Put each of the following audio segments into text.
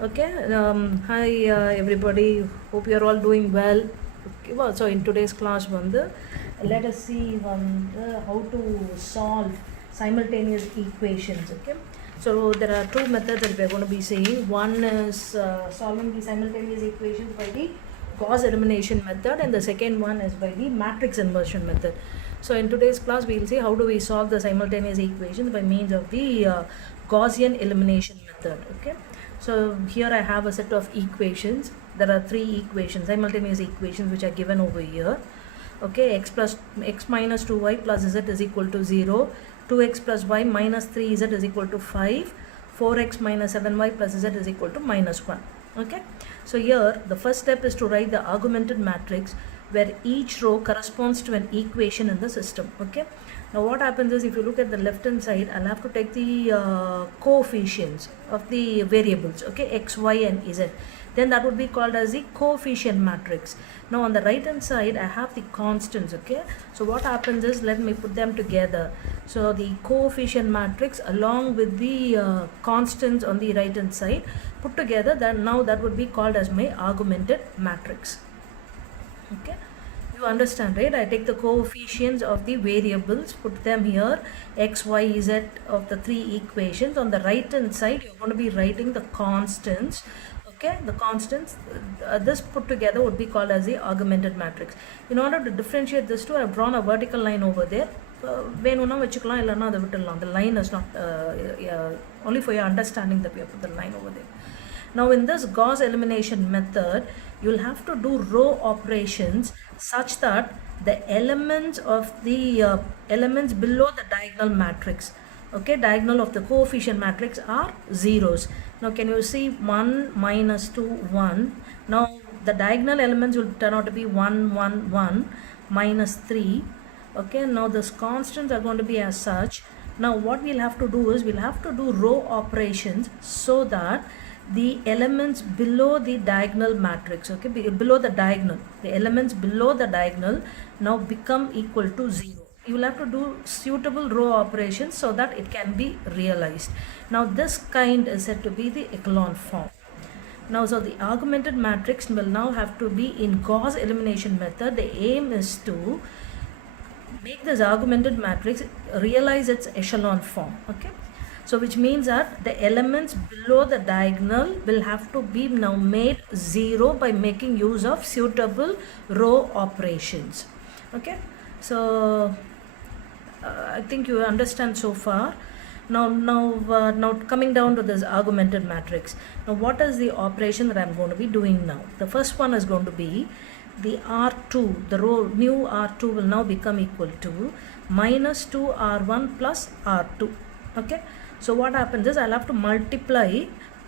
Okay, hi everybody. Hope you are all doing well. Okay, well, so in today's class, let us see how to solve simultaneous equations. Okay, so there are two methods that we are going to be seeing. One is solving the simultaneous equations by the Gauss elimination method, and the second one is by the matrix inversion method. So in today's class, we will see how do we solve the simultaneous equations by means of the Gaussian elimination method. Okay. So here I have a set of equations. There are three equations, simultaneous equations, which are given over here. Okay, x minus 2y plus z is equal to 0, 2x plus y minus 3z is equal to 5, 4x minus 7y plus z is equal to minus 1. Okay, so here the first step is to write the augmented matrix where each row corresponds to an equation in the system. Okay, now what happens is, if you look at the left hand side, I'll have to take the coefficients of the variables, okay, x, y and z. Then that would be called as the coefficient matrix. Now on the right hand side, I have the constants. Okay, so what happens is, let me put them together. So the coefficient matrix along with the constants on the right hand side put together, then now that would be called as my augmented matrix. Okay, you understand, right? I take the coefficients of the variables, put them here, x, y, z of the three equations. On the right hand side, you're going to be writing the constants. Okay, the constants, this put together would be called as the augmented matrix. In order to differentiate this two, I've drawn a vertical line over there. வேணும்னா வச்சுக்கலாம், இல்லைன்னா அதை விட்டுடலாம். The line is not only for your understanding that we have put the line over there. Now in this Gauss elimination method, you'll have to do row operations such that the elements of the elements below the diagonal matrix, okay, diagonal of the coefficient matrix, are zeros. Now can you see 1 minus 2 1? Now the diagonal elements will turn out to be 1 1 1 minus 3. Okay, now these constants are going to be as such. Now what we'll have to do is, we'll have to do row operations so that the elements below the diagonal matrix, okay, below the diagonal, the elements below the diagonal now become equal to 0. You will have to do suitable row operations so that it can be realized. Now this kind is said to be the echelon form. Now, so the augmented matrix will now have to be in Gauss elimination method. The aim is to make this augmented matrix realize its echelon form. Okay, so which means that the elements below the diagonal will have to be now made 0 by making use of suitable row operations. Okay, so I think you understand so far. Now coming down to this augmented matrix. Now what is the operation that I'm going to be doing now? The first one is going to be the R2, the row new R2 will now become equal to minus 2R1 plus R2. Okay, so what happens is, I'll have to multiply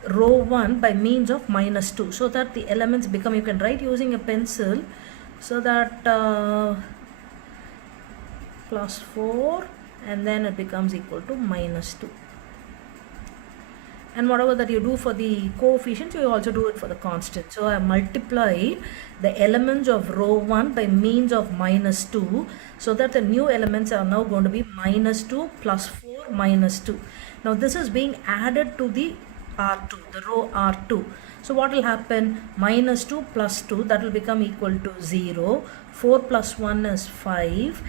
row 1 by means of minus 2 so that the elements become, you can write using a pencil, so that plus 4, and then it becomes equal to minus 2. And whatever that you do for the coefficients, you also do it for the constant. So I multiply the elements of row 1 by means of minus 2 so that the new elements are now going to be minus 2 plus 4 minus 2. Now this is being added to the R2, the row R2. So what will happen? Minus 2 plus 2, that will become equal to 0. 4 plus 1 is 5,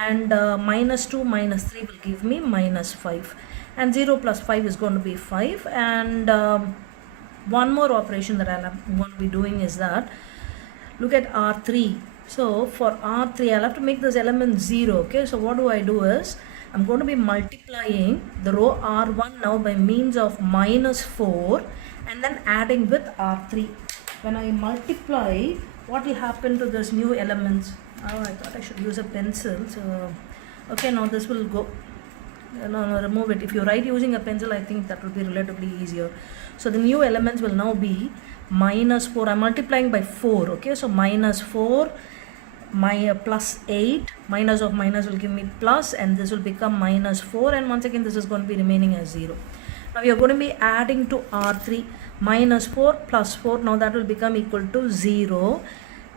and minus 2 minus 3 will give me minus 5. And 0 plus 5 is going to be 5. And one more operation that I'm going to be doing is that, look at R3. So for R3, I'll have to make this element 0. Okay, so what do I do is, I'm going to be multiplying the row R1 now by means of minus 4 and then adding with R3. When I multiply, what will happen to this new elements? Oh, I thought I should use a pencil. So okay, now this will go. No, remove it. If you write using a pencil, I think that will be relatively easier. So the new elements will now be minus 4. I'm multiplying by 4. Okay, so minus 4, plus 8, minus of minus will give me plus, and this will become minus 4, and once again this is going to be remaining as 0. Now we are going to be adding to R3, minus 4 plus 4, now that will become equal to 0.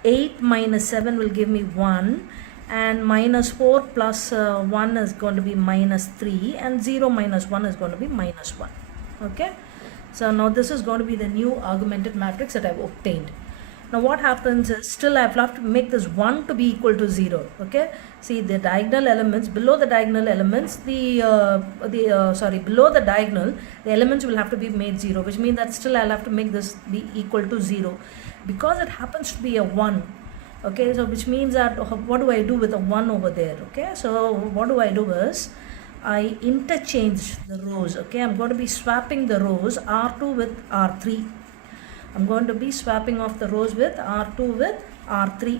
8 minus 7 will give me 1, and minus 4 plus 1 is going to be minus 3, and 0 minus 1 is going to be minus 1. Okay, So now this is going to be the new augmented matrix that I've obtained. Now what happens is, still I've left to make this 1 to be equal to 0. Okay, see the diagonal elements, below the diagonal elements, below the diagonal, the elements will have to be made 0, which means that still I'll have to make this be equal to 0, because it happens to be a 1. Okay, so which means that what do I do with a 1 over there? Okay, so what do I do is, I interchange the rows. Okay, I'm going to be swapping the rows R2 with R3. I'm going to be swapping off the rows with R2 with R3.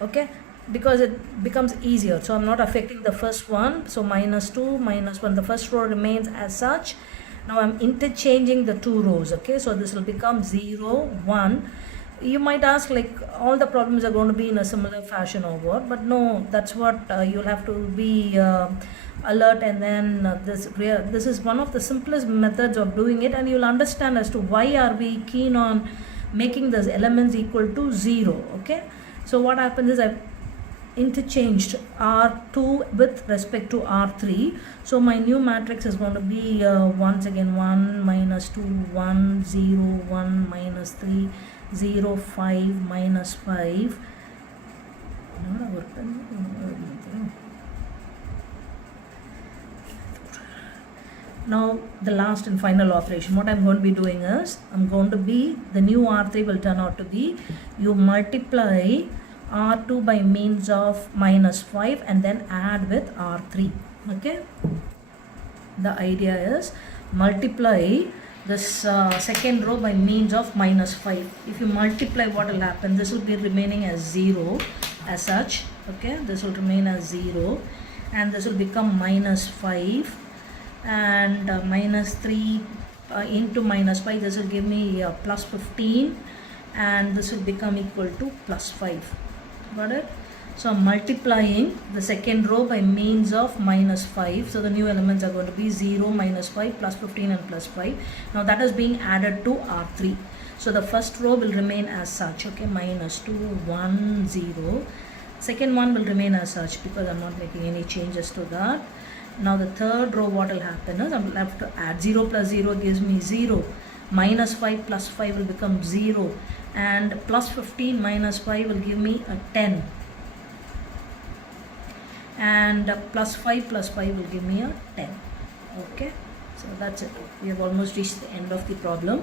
Okay, because it becomes easier. So I'm not affecting the first one. So -2, -1. The first row remains as such. Now I'm interchanging the two rows. Okay, so this will become 0, 1. You might ask, like, all the problems are going to be in a similar fashion or what, but no, that's what you'll have to be alert. And then this is one of the simplest methods of doing it, and you'll understand as to why are we keen on making those elements equal to 0. Okay, so what happens is, I've interchanged R2 with respect to R3. So my new matrix is going to be once again 1, -2, 1, 0, 1, -3, 0, 5, -5. Now the last and final operation, what I'm going to be doing is, I'm going to be, the new R3 will turn out to be, you multiply R2 by means of -5 and then add with R3. Okay, the idea is, multiply this second row by means of -5. If you multiply, what will happen, this will be remaining as 0 as such. Okay, this will remain as 0, and this will become -5, and -3 into -5, this will give me +15, and this will become equal to +5. Got it? So I'm multiplying the second row by means of -5. So the new elements are going to be 0, -5, +15 and +5. Now that is being added to R3. So the first row will remain as such. Okay, -2, 1, 0. Second one will remain as such because I'm not making any changes to that. Now the third row, what will happen is, I'm left to add 0 plus 0 gives me 0. -5 plus 5 will become 0, and +15 -5 will give me a 10, and +5 plus 5 will give me a 10. Okay, so that's it. We have almost reached the end of the problem.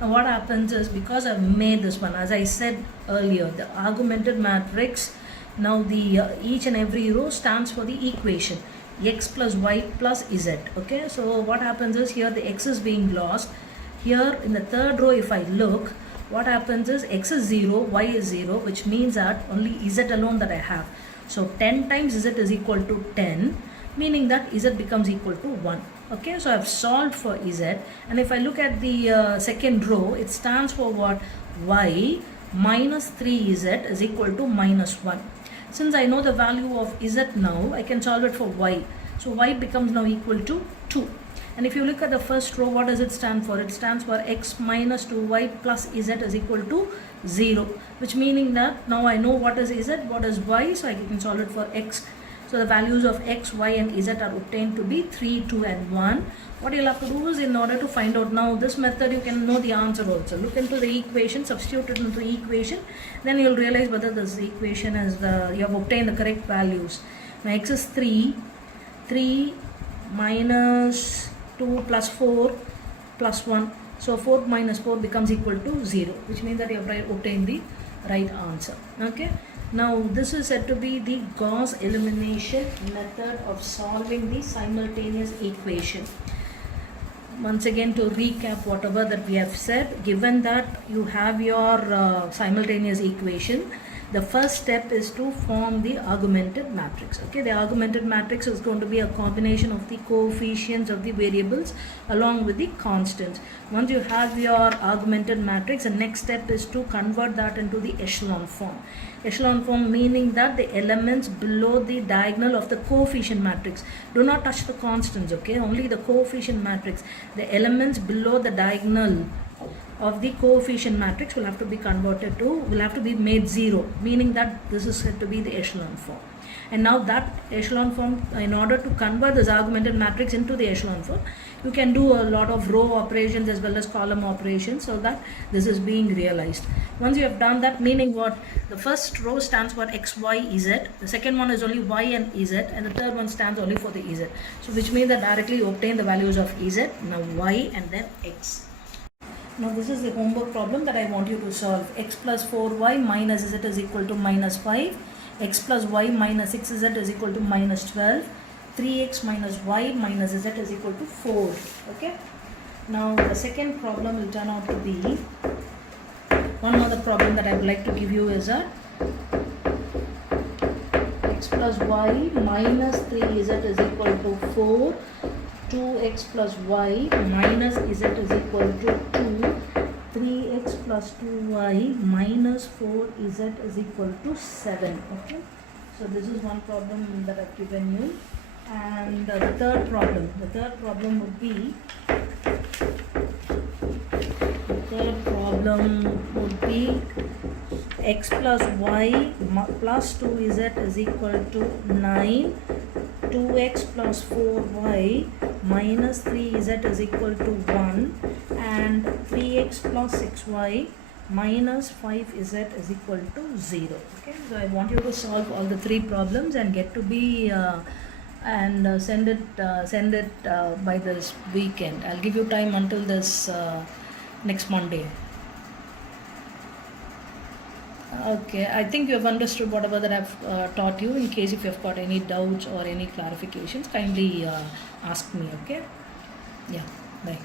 Now what happens is, because I've made this one, as I said earlier, the augmented matrix, now the each and every row stands for the equation x plus y plus z. Okay, so what happens is, here the x is being lost. Here in the third row, if I look, what happens is, x is 0, y is 0, which means that only z alone that I have. So 10 times z is equal to 10, meaning that z becomes equal to 1. Okay, so I've solved for z, and if I look at the second row, it stands for what? Y minus 3z is equal to -1. Since I know the value of z now, I can solve it for y. So y becomes now equal to 2. And if you look at the first row, what does it stand for? It stands for x minus 2y plus z is equal to 0, which meaning that now I know what is z, what is y, so I can solve it for x. So the values of x, y and z are obtained to be 3, 2 and 1. What you'll have to do is, in order to find out now this method, you can know the answer also. Look into the equation, substitute it into the equation, then you'll realize whether this equation is you have obtained the correct values. Now x is 3 minus 2 plus 4 plus 1. So 4 minus 4 becomes equal to 0, which means that you have obtained the right answer. Okay. Now this is said to be the Gauss elimination method of solving the simultaneous equation. Once again, to recap whatever that we have said, given that you have your simultaneous equation, the first step is to form the augmented matrix. Okay, the augmented matrix is going to be a combination of the coefficients of the variables along with the constants. Once you have your augmented matrix, the next step is to convert that into the echelon form. Echelon form meaning that the elements below the diagonal of the coefficient matrix, do not touch the constants, okay, only the coefficient matrix. The elements below the diagonal of the coefficient matrix will have to be converted to, will have to be made 0, meaning that this is said to be the echelon form. And now that echelon form, in order to convert this augmented matrix into the echelon form, you can do a lot of row operations as well as column operations, so that this is being realized. Once you have done that, meaning what? The first row stands for x, y, z. The second one is only y and z, and the third one stands only for the z. So which means that directly you obtain the values of z, now y, and then x. Now this is the homework problem that I want you to solve. X plus 4y minus z is equal to minus 5. X plus y minus 6z is equal to minus 12. 3x minus y minus z is equal to 4. Okay. Now the second problem will turn out to be, one other problem that I would like to give you is a x plus y minus 3z is equal to 4. 2x plus y minus z is equal to 2. 3x plus 2y minus 4z is equal to 7. Okay. So this is one problem that I've given you. And the third problem would be, x plus y plus 2z is equal to 9. 2x plus 4y minus 3z is equal to 1, and 3x plus 6y minus 5z is equal to 0. Okay, so I want you to solve all the three problems and get to be send it by this weekend. I'll give you time until this next Monday. Okay, I think you have understood whatever that I've taught you. In case if you have got any doubts or any clarifications, kindly ask me. Okay. Yeah, bye.